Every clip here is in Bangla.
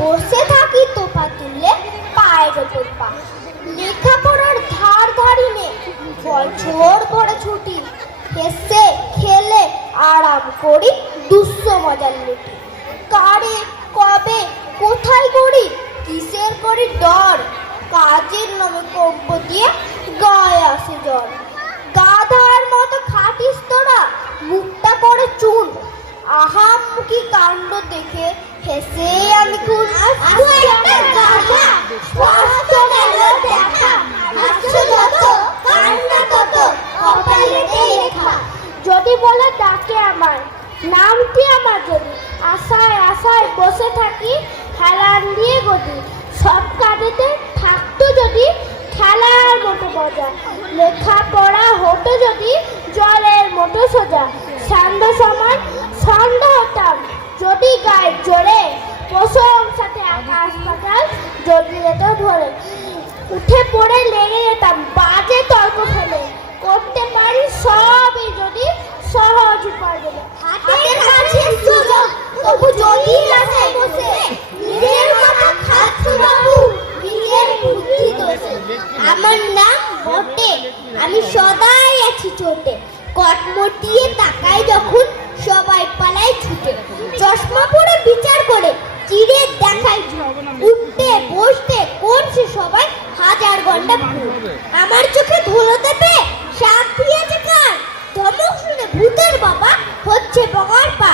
বসে থাকি তোপা তুললে পায়ের ওপর পা। লেখাপড়ার ধার ধারি নেই বছর করে ছুটি, হেসে খেলে আরাম করি, দুঃস্ব মজার লুটি। কারে, কবে, কোথায় করি, কিসের করি ডর, কাজের নামে কব্য দিয়ে গায়ে আসে জল গাধার মতো খাটিস তোরা, মুখটা করে চুন আহাম কি কাণ্ড দেখে হেসে আমি খুব যদি বলে ডাকে আমার নামটি আমার যদি, আশায় আশায় বসে থাকি, হেলান দিয়ে গদি। সব কাজেতে থাকতো যদি, খেলার মতো মজা। লেখাপড়া হতো যদি, জলের মতো সোজা। সন্ধ্যা সময় সন্ধ্যা হতাম যদি গায়ে জোরে প্রশংসাতে আকাশ পাতাল যদি যেত ধরে উঠে পড়ে লেগে যেতাম বাজে তর্ক ফেলে করতে পারি সবই যদি সহজ উপায় হাতের কাছে সুযোগ তবু যদি রাস্তায় বসে নিজের কথা খাচ্ছ বাবু নিজের বুদ্ধি দোষে আমার নাম বটে আমি সদাই আছি চোটে। কটমটিয়ে তাকায় যখন সবাই পালায় ছুটে। চশমা পরে বিচার করে চিড়ে দেখায় উঠতে বসতে করছে সবাই হাজার ঘণ্টা আমার চোখে ধুলো দেবে সাপ দিয়েছে কার? ধমক শুনে ভূতের বাবা হচ্ছে বগার পা।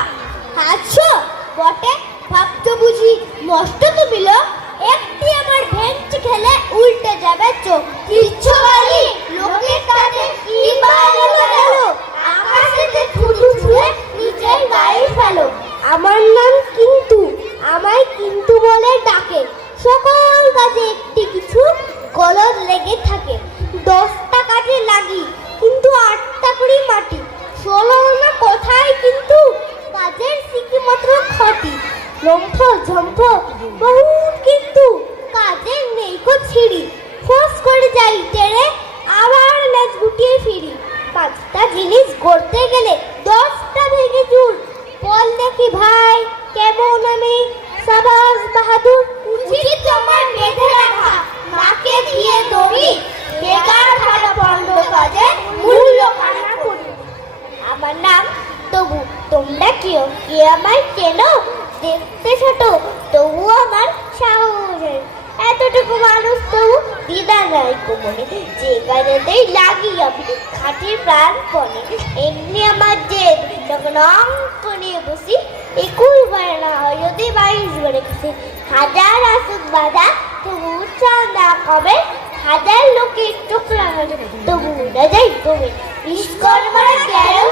হাসছো বটে, ভাবছ বুঝি নষ্ট তুমি লোক? একটি আমার বেঞ্চ খেলে উল্টে যাবে চোখ কিচ্ছু বলি লোকের কাছে কি বাড়ি গেল আকাশেতে থুতু ছুঁয়ে নিজের গায়ে ফেলো আমার নাম কিন্তু আমায় কিন্তু বলে ডাকে সকল কাজে একটি কিছু গলদ লেগে থাকে দশটা কাজে লাগি কিন্তু আটটা করি মাটি ষোলো না কোথায় কিন্তু কাজের সিকি মাত্র খটি লম্ফ ঝম্ফ বহু কিন্তু কাজের নেই কো ছিড়ি। ফোঁস করে যাই তেরে আবার লেজ গুটিয়ে ফিরি। পাঁচটা জিনিস করতে গেলে দশটা ভেঙে চুর বল দেখি ভাই, কেমন আমি? সাবাস বাহাদুর, উচিত তোমার বেঁধে রাখা। নাকে দিয়ে দড়ি, বেকার ভাড়া বন্ধ কাজে মূল্য কানা করি। আমার নাম তবু, তোমরা কেউ, কে আমায় চেনো? দেখতে ছোট তবু আমার সাহসের এতটুকু মানুষ তবু দিদা নাই কোমরে যে কাজেতেই লাগি আমি, খাঁটি প্রাণ পণে। এমনি আমার অঙ্ক নিয়ে বসি, একুশ বারে না হয় যদি বাইশ বারে হাজার আসুক বাধা, তবু উৎসাহ না কবে? হাজার লোকের চোখ তবু উড়ে যাই তুমি বিশ্বকর্মার জ্ঞান